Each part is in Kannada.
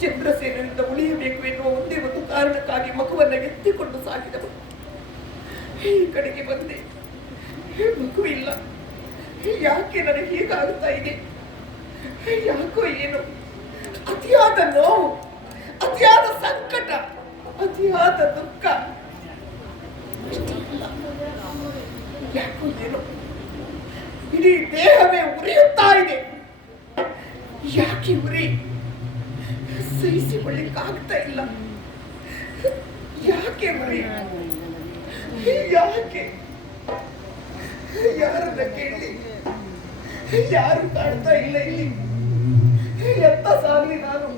ಚಂದ್ರಸೇನಿಂದ ಉಳಿಯಬೇಕು ಎನ್ನುವ ಒಂದೇ ಒಂದು ಕಾರಣಕ್ಕಾಗಿ ಮಗುವನ್ನು ಎತ್ತಿಕೊಂಡು ಸಾಗಿದವು ಈ ಕಡೆಗೆ ಬಂದೆ. ಮಗು ಇಲ್ಲ. ಯಾಕೆ ನನಗೆ ಹೀಗಾಗುತ್ತಾ ಇದೆ? ಯಾಕೋ ಏನು? ಅತಿಯಾದ ನೋವು, ಅತಿಯಾದ ಸಂಕಟ, ಅತಿಯಾದ ದುಃಖ. ಯಾಕೋ ಏನು? ಇಡೀ ದೇಹವೇ ಉರಿಯುತ್ತಾ ಇದೆ. ಯಾಕೆ ಉರಿ? ಸಹಿಸಿಕೊಳ್ಳಿಕ್ಕಾಗ್ತಾ ಇಲ್ಲ. ಯಾಕೆ ಯಾಕೆ? ಯಾರನ್ನ ಕೇಳಿ? ಯಾರು ಕಾಡ್ತಾ ಇಲ್ಲ ಇಲ್ಲಿ? ಎತ್ತ ಸಾಗಲಿ ನಾನು?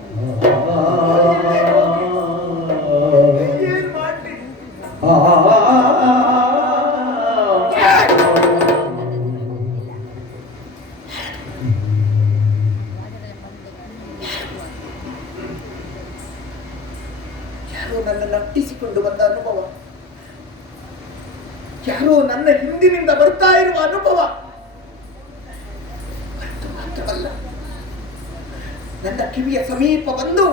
ಯಾರೋ ನನ್ನ ಹಿಂದಿನಿಂದ ಬರ್ತಾ ಇರುವ ಅನುಭವ ಮಾತ್ರವಲ್ಲ. ನನ್ನ ಕಿವಿಯ ಸಮೀಪ ಬಂದು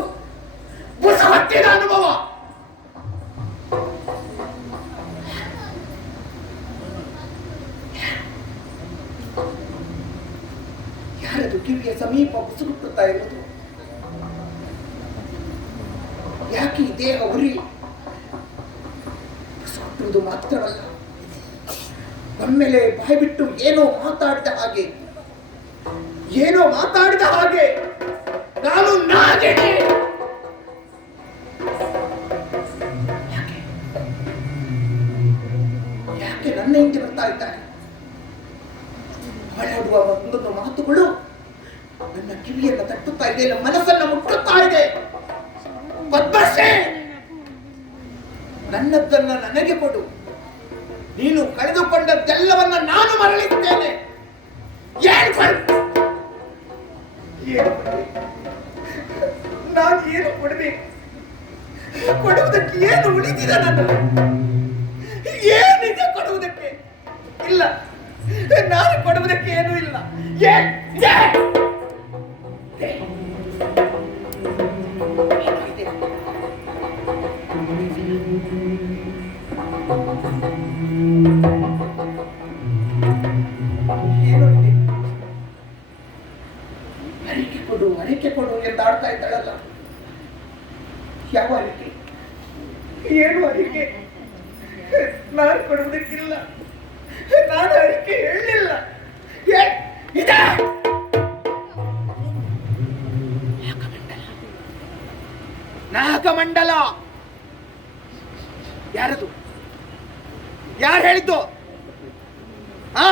ಬುಸ ಹತ್ತಿದ ಅನುಭವ. ಯಾರದು ಕಿವಿಯ ಸಮೀಪ ಬುಸುಗುಟ್ಟುತ್ತಾ ಇರುವುದು? ಯಾಕೆ ದೇಹ ಉರಿ? ಬುಸುಗುಟ್ಟುವುದು ಮಾತ್ರವಲ್ಲ. ನಮ್ಮೇಲೆ ಬಾಯಿ ಬಿಟ್ಟು ಏನೋ ಮಾತಾಡಿದ ಹಾಗೆ, ಏನೋ ಮಾತಾಡಿದ ಹಾಗೆ ನಾನು ಯಾಕೆ? ನನ್ನ ಹಿಂದೆ ಬರ್ತಾ ಇದ್ದಾನೆ? ಅವಳಾಡುವ ಒಂದೊಂದು ಮಾತುಗಳು ನನ್ನ ಕಿವಿಯನ್ನು ತಟ್ಟುತ್ತಾ ಇದೆ, ನನ್ನ ಮನಸ್ಸನ್ನು ಮುಟ್ಟುತ್ತಾ ಇದೆ. ಪದ್ಮಶ್ರೀ ನನ್ನದ್ದನ್ನ ನನಗೆ ಕೊಡು. ನೀನು ಕಳೆದುಕೊಂಡದ್ದೆಲ್ಲವನ್ನ ನಾನು ಮರಳಿದ್ದೇನೆ ನಾನು ಏನು ಕೊಡಬೇಕು ಕೊಡುವುದಕ್ಕೆ ಏನು ಉಳಿದಿದ ನನ್ನ? ಏನಿದೆ ಕೊಡುವುದಕ್ಕೆ? ಇಲ್ಲ. ನಾನು ಕೊಡುವುದಕ್ಕೆ ಏನು ಇಲ್ಲ. ಏನ್ ಅರಿಕೆ ಕೊಡು ಅಡಿಕೆ ಕೊಡು ಎಂದಾಡ್ತಾ ಇದ್ದಾಳಲ್ಲ? ಯಾವ ಅಡಿಕೆ ಏನು ಅಡಿಕೆ ನಾನು ಕೊಡುವುದಕ್ಕಿಲ್ಲ. ನಾನು ಅಡಿಕೆ ಹೇಳಲಿಲ್ಲ. ನಾಗಮಂಡಲ! ಯಾರದು? ಯಾರು ಹೇಳಿದ್ದು? ಆ?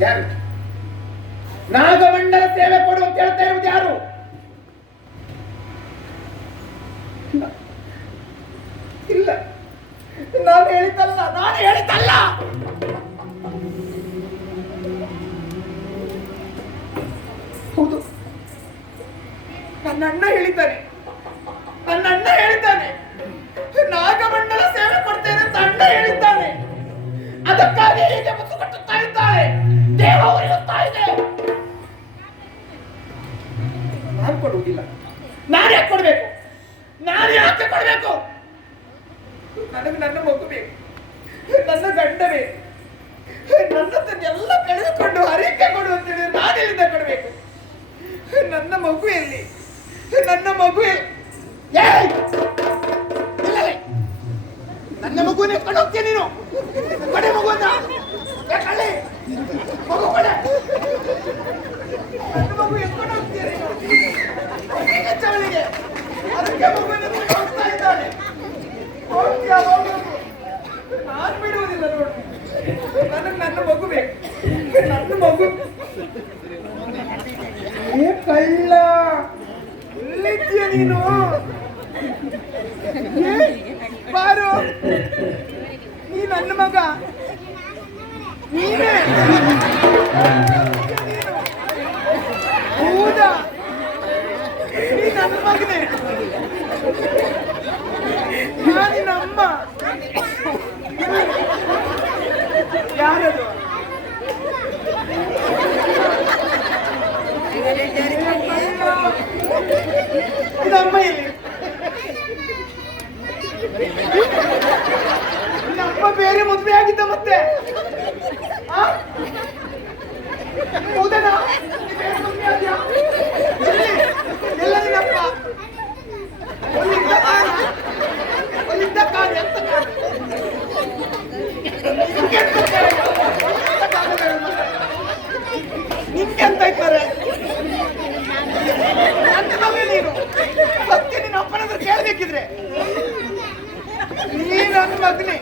ಯಾರು ನಾಗಮಂಡಲ ಸೇವೆ ಕೊಡು ಅಂತ ಹೇಳ್ತಾ ಇರುವುದು ಯಾರು ಇಲ್ಲ. ಇಲ್ಲ ನಾನು ಹೇಳಿದ್ದಲ್ಲ ನಾನು ಹೇಳಿದ್ದಲ್ಲ ಹೌದು ನನ್ನ ಅಣ್ಣ ಹೇಳಿದ್ದಾನೆ ನನ್ನ ಅಣ್ಣ ಹೇಳಿದ್ದಾನೆ ನಾಗಮಂಡಲ ಸೇವೆ ಕೊಡ್ತೇನೆ ಅಂತ ಅಣ್ಣ ಹೇಳಿದ್ದಾನೆ. ಅದಕ್ಕಾಗಿ ಹೀಗೆ ಮುಸು ಕಟ್ಟುತ್ತಾ ಇದ್ದಾಳೆ. ದೇಹ ಉರಿಯುತ್ತಾ ಇದೆ. ನಾನು ಕೊಡುವುದಿಲ್ಲ. ನಾನು ಯಾಕೆ ಕೊಡಬೇಕು? ನಾನು ಯಾಕೆ ಕೊಡಬೇಕು? ನನಗೆ ನನ್ನ ಮಗು ಬೇಕು. ನನ್ನ ಗಂಡ ಬೇಕು. ನನ್ನದನ್ನೆಲ್ಲ ಕಳೆದುಕೊಂಡು ಹರಿಕೆ ಕೊಡು ಅಂತೇಳಿ ಹೇಳಿದ ಕೊಡಬೇಕು. ನನ್ನ ಮಗು ಎಲ್ಲಿ? ನನ್ನ ಮಗು ಎಲ್ಲಿ. ನನ್ನ ಮಗುನೇ ಎತ್ಕೊಂಡು ಹೋಗ್ತೀಯ ನೀನು? ಕಡೆ ಕಳ್ಳಿ! ಮಗು ಅಂತ ನನ್ನ ಮಗು ಎತ್ಕೊಂಡು ಅದಕ್ಕೆ ಮಗುವನ್ನು ಹೋಗ್ತಾ ಇದ್ದಾನೆ. ನಾನು ಬಿಡುವುದಿಲ್ಲ ನೋಡು. ನನಗೆ ನನ್ನ ಮಗು ಬೇಕು. ನನ್ನ ಮಗು. ಕಳ್ಳ! ಎಲ್ಲಿದ್ದೀಯ ನೀನು? ಬಾರು. ನೀ ನನ್ನ ಮಗ. ನೀನು. ಹೌದಾ? ನೀ ನನ್ನ ಮಗನೇ. ಅಮ್ಮ ಇಲ್ಲಿ ಅಪ್ಪ ಬೇರೆ ಮದುವೆ ಆಗಿದ್ದ ಮತ್ತೆ? ಹೌದಣ್ಣ? ಎಲ್ಲಿ? ಕಾರ್ ಕಾರಣ? ಎಂತ ಕಾರಣ? ನಿಂಗೆಂತ ಕಾರಣ? ಎಂತ ಕಾರಣ ಹೇಳು ಮತ್ತೆ? ನಿಂಗೆಂತ ಇದ್ದಾರೆ ನನ್ನ ಮಗ ನೀನು ಸತ್ಯ ನಿನ್ನ ಅಪ್ಪನ ಹತ್ರ ಕೇಳ್ಬೇಕಿದ್ರೆ. ನೀ ನನ್ನ ಮಗನೇ.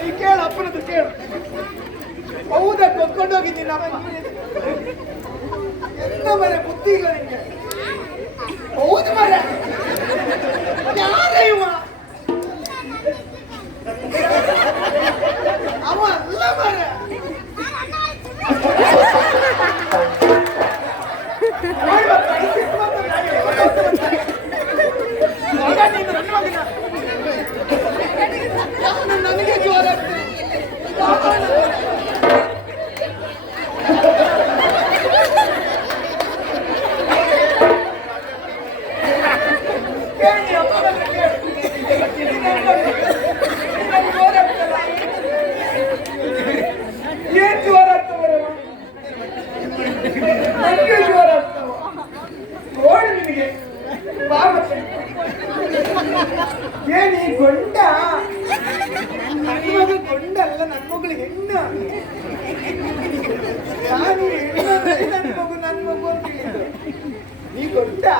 ನೀ ಕೇಳು ಅಪ್ಪನದು ಕೇಳು. ಹೌದಾ ಕೊಂದ್ಕೊಂಡೋಗಿದ್ದೀನಿ ನಮ್ಮ ಎಂತ ಮನೆ ಬುದ್ಧಿ ಇಲ್ಲ ನಿಂಗೆ ಹೌದು ಮರ ಯಾರ ಇವ ಅವ ಅಲ್ಲ ಮರ ನೋಡ್ಬೇಕು, ಈ ಸಿಟ್ಟು ಬಂತು ನನಗೆ. ಮಗ ನೀನು ನನ್ನ ಮಗನ. ಯಾವನು ನನಗೆ ಜೋರ ಏನ್ ಜೋರ ಆಗ್ತವರವ ನನಗೆ ಜೋರ ಆಗ್ತಾವ ನೋಡು ನಿನಗೆ ಬಾ ಮತ್ತೆ ಏನ್ ಈ ಗೊಂಡ ನನ್ನ ಮಗ ಗೊಂಡ ಅಲ್ಲ ನನ್ನ ಮಗಳು ಹೆಣ್ಣು ನಾನು ಹೆಣ್ಣು ಅಂದ್ರೆ ನನ್ನ ಮಗು ನನ್ನ ಮಗು ಅಂತ ಹೇಳಿದ್ದು ನೀ ಗೊಂಡ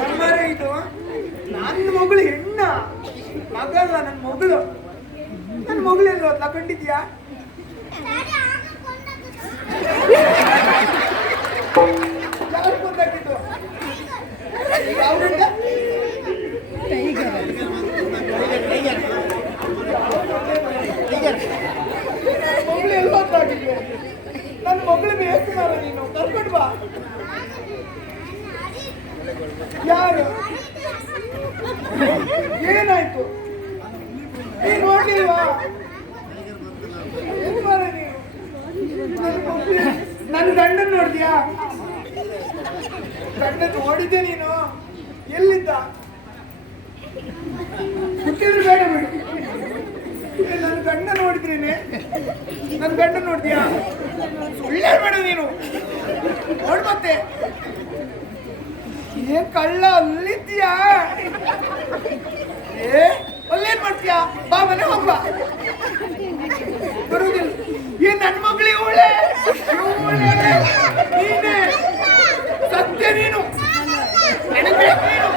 ನಮ್ಮರ ಇದು ನನ್ನ ಮಗಳು ಹೆಣ್ಣ. ಮಗಲ್ಲ ನನ್ನ ಮಗಳು. ನನ್ನ ಮಗಳು ಎಲ್ಲ ತಗೊಂಡಿದ್ಯಾ ಯಾರು ಕೊಂದಾಕಿದ್ದು ಯಾವ್ರಿಂದ ಮಗಳು ಎಲ್ಲ ಹೊತ್ತಾಗಿದ್ವೆ ನನ್ನ ಮಗಳು ಬೇಕು ಮಾರ ನೀನು ಕರ್ಕೊಂಡು ಬಾ ಯಾರು ಏನಾಯ್ತು? ನೀನ್ ನೋಡ್ಲಿಲ್ವಾ ನನ್ನ ಗಂಡನ್ ನೋಡಿದ್ಯಾ ಗಂಡ ಓಡಿದ್ದೆ ನೀನು? ಎಲ್ಲಿದ್ದ? ಹುಟ್ಟಿದ್ರು ಬೇಡ ಬಿಡು. ನನ್ನ ಗಂಡ ನೋಡಿದ್ರೇನೆ? ನನ್ನ ಗಂಡ ನೋಡಿದ್ಯಾ ಸುಳ್ಳೇ ಬೇಡ ನೀನು? ನೋಡ್ ಮತ್ತೆ. ಏನ್ ಕಳ್ಳ ಅಲ್ಲಿದ್ಯಾ ಏ ಅಲ್ಲೇನ್ ಮಾಡ್ತೀಯ? ಬಾ, ಮನೆ ಹೋಗ್ಬಾ ಬರುದಿಲ್ಲ. ಏನ್ ನನ್ ಮಗಳೇ ಇವಳೆ ಇವಳೆ ನೀನೆ ಸತ್ಯ ನೀನು ನನಗ್ ಬೇಕು ನೀನು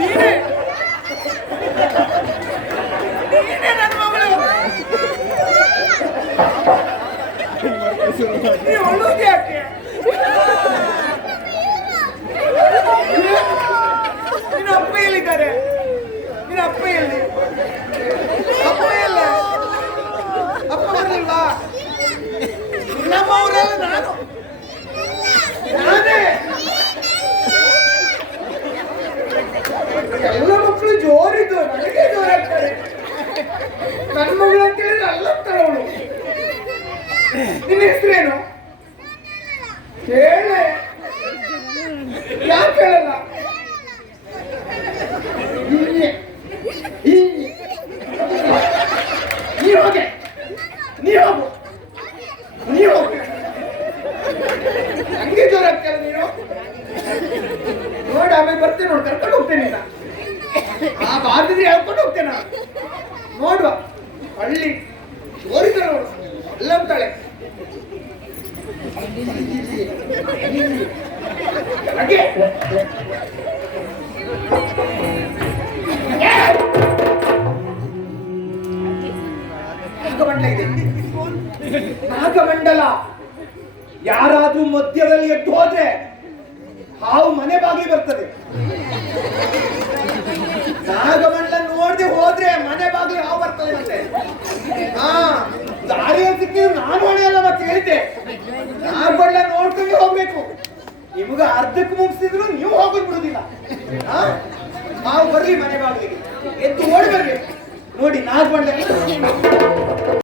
ನೀನೆ ನೀನೆ ನನ್ನ ಮಗಳು ನೀ ಅಳುವುದು ಯಾಕೆ ನಿನ್ನ ಅಪ್ಪ ಎಲ್ಲಿದ್ದಾರೆ ನಿನ್ನ ಅಪ್ಪ ಎಲ್ಲಿ ಅಪ್ಪ ಎಲ್ಲ ಅಪ್ಪ ಬರ್ಲಿಲ್ವಾ ನಮ್ಮ ಊರೆಲ್ಲ ನಾನು ನಾನೇ ಎಲ್ಲ ಮಕ್ಕಳು ಜೋರಿದ್ದು ನನಗೆ ಜೋರಾಗ್ತಾರೆ ನನ್ನ ಮಗಳು ಅಂತ ಹೇಳಿದ್ರೆ ಅಲ್ಲತ್ತಾಳ ಅವಳು ನಿನ್ನ ಹೆಸರೇನು? ಯಾಕೆ ಹೇಳಲ್ಲ? ಹೀಗೆ. ಹೀಗೆ. ನೀನು. ನೋಡಿ, ಆಮೇಲೆ ಕರ್ಕೊಂಡು ಹೋಗ್ತೇನೆ ಹೇಳ್ಕೊಂಡು ಹೋಗ್ತೇನೆ ನೋಡುವ. ಹಳ್ಳಿ ಜೋರಿದ್ದಾಳೆ ನೋಡು ಅಲ್ಲ ಅಂತಾಳೆ ಹಾಗೆ ನಾಗಮಂಡಲ ಯಾರಾದ್ರೂ ಮಧ್ಯದಲ್ಲಿ ಎದ್ದು ಹೋದ್ರೆ ಹಾವು ಮನೆ ಬಾಗಿ ಬರ್ತದೆ. ನಾಗಮಂಡಲ ನೋಡದೆ ಹೋದ್ರೆ ಮನೆ ಬಾಗಿಲು ಹಾವು ಬರ್ತದೆ ಮತ್ತೆ. ಹಾ, ದಾರಿಯಲ್ಲಿ ಸಿಕ್ಕಿದ್ರು ನಾನು ಅಲ್ಲ ಮತ್ತೆ ಹೇಳಿದ್ದೆ ನಾಗಮಂಡಲ ನೋಡ್ಕೊಂಡು ಹೋಗ್ಬೇಕು. ನಿಮ್ಗ ಅರ್ಧಕ್ಕೆ ಮುಗಿಸಿದ್ರು ನೀವು ಹೋಗೋದ್ ಬಿಡುದಿಲ್ಲ. ನಾವು ಬರ್ಲಿ ಮನೆ ಬಾಗಿಲಿಗೆ. ಎದ್ದು ಓಡಿ ಬರ್ಲಿ ನೋಡಿ ನಾಲ್ಕು ಬಂಡೆ